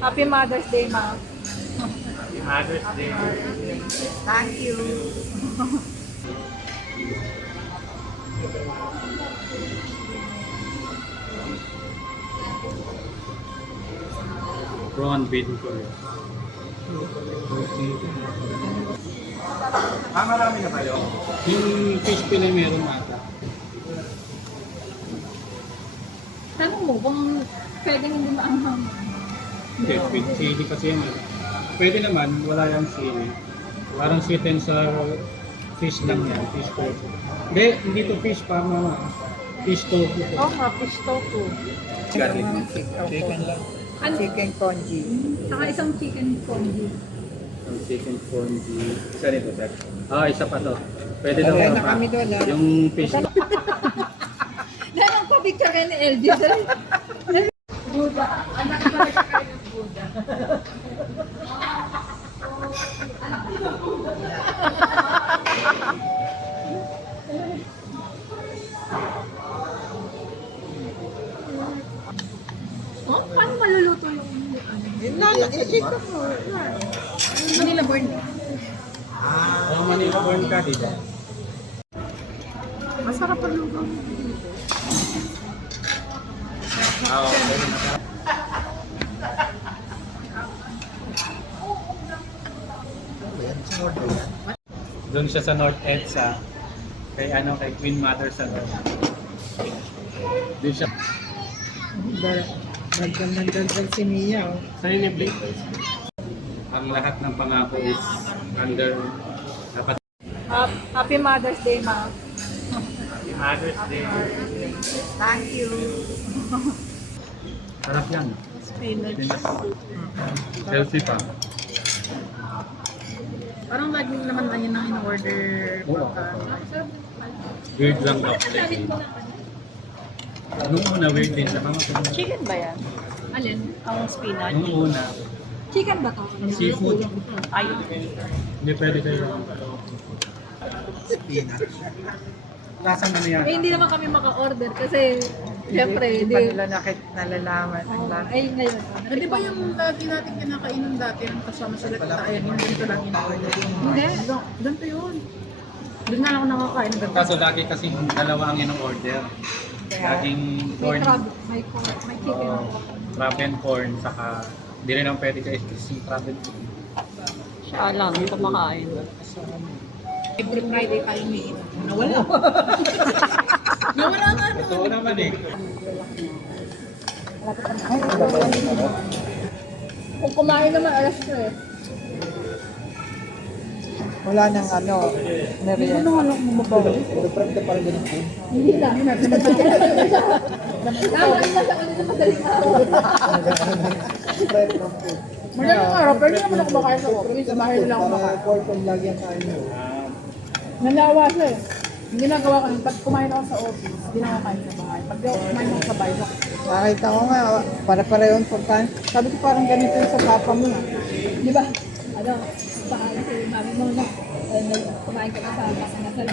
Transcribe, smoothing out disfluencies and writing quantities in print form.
Happy Mother's Day, Ma. Happy Mother's Day. Thank you. Prawn bean ko. Marami na kayo? Yung fish fillet meron ata. Tanong mo kung pwedeng hindi maanghang. Hindi, sweet chili kasi yan. Pwede naman, wala yung chili. Parang sweet and sour fish lang yan, fish tofu. Hindi to fish pa, mama. Fish tofu. Oo nga, fish tofu. Chicken lang. Ano? Chicken congee. Saka isang chicken fondue. Yung chicken fondue. Isa nito, sir. Isa pa to. Pwede daw Kaya na pa. kami doon, ah. Yung fish. Dahil ang pa-picture kayo ni LG. Buddha. Anak ko na kayo ng Buddha. Oh, paano maluluto yung ano? Yun lang, i-check mo. Manila born. Manila born ka, diba? Masarap ang lugaw. Okay. Doon siya sa North EDSA. Kay Queen Mother sa North. Doon siya. Nagdagdag si Mia. Oh. Sa'yo ni Blake. Ang lahat ng pangako is under dapat. Happy Mother's Day, Ma. Happy Mother's Day. Thank you. Sarap yan. Spinach. Healthy pa. Parang lagi naman ayun ang in-order. Oo. Weird lang daw. Nung una weird din sa mga. Chicken ba yan? Alin? Ang spinach? Nung una, Chicken ba to? seafood. Ayun. Hindi pwede kayo. Spinach. Lasang ano yan? Hindi naman kami maka-order kasi syempre, Hindi pa nila nalalaman. ay ngayon. Di ba yung lagi natin kinakainan dati ang kasama sila kitayan, yung ganito lang in-order? Hindi. Ganito yun. Doon na lang ako nakakain ng ganito. Kaso lagi kasi dalawa ang in-order. Laging May corn, crab, may corn, may chicken. crab and corn, saka hindi rin ang pwede kayo yung crab and corn. Siya lang, kumakain. Every Friday tayo may ina. Nawala. Nawala nga. Totoo naman eh. Kung kumain naman, alas 3. Wala nang merienda. Ano mo ba? Hindi lang. Tama na sa kanila madaling araw. Madaling araw, pero hindi naman ako makain sa office. Sa bahay nila ako makain. Porton lagi ang kain mo. Nanawa siya eh. Yung ginagawa ko, pag kumain ako sa office, hindi na ako kain sa bahay. Pag kumain ako sa bahay, Nakita ko nga, para-pareho ang pagkain. Sabi ko parang ganito yung sa papa mo. Di ba? Ano, paano sa mami mo na kumain ka kasama sa nasal,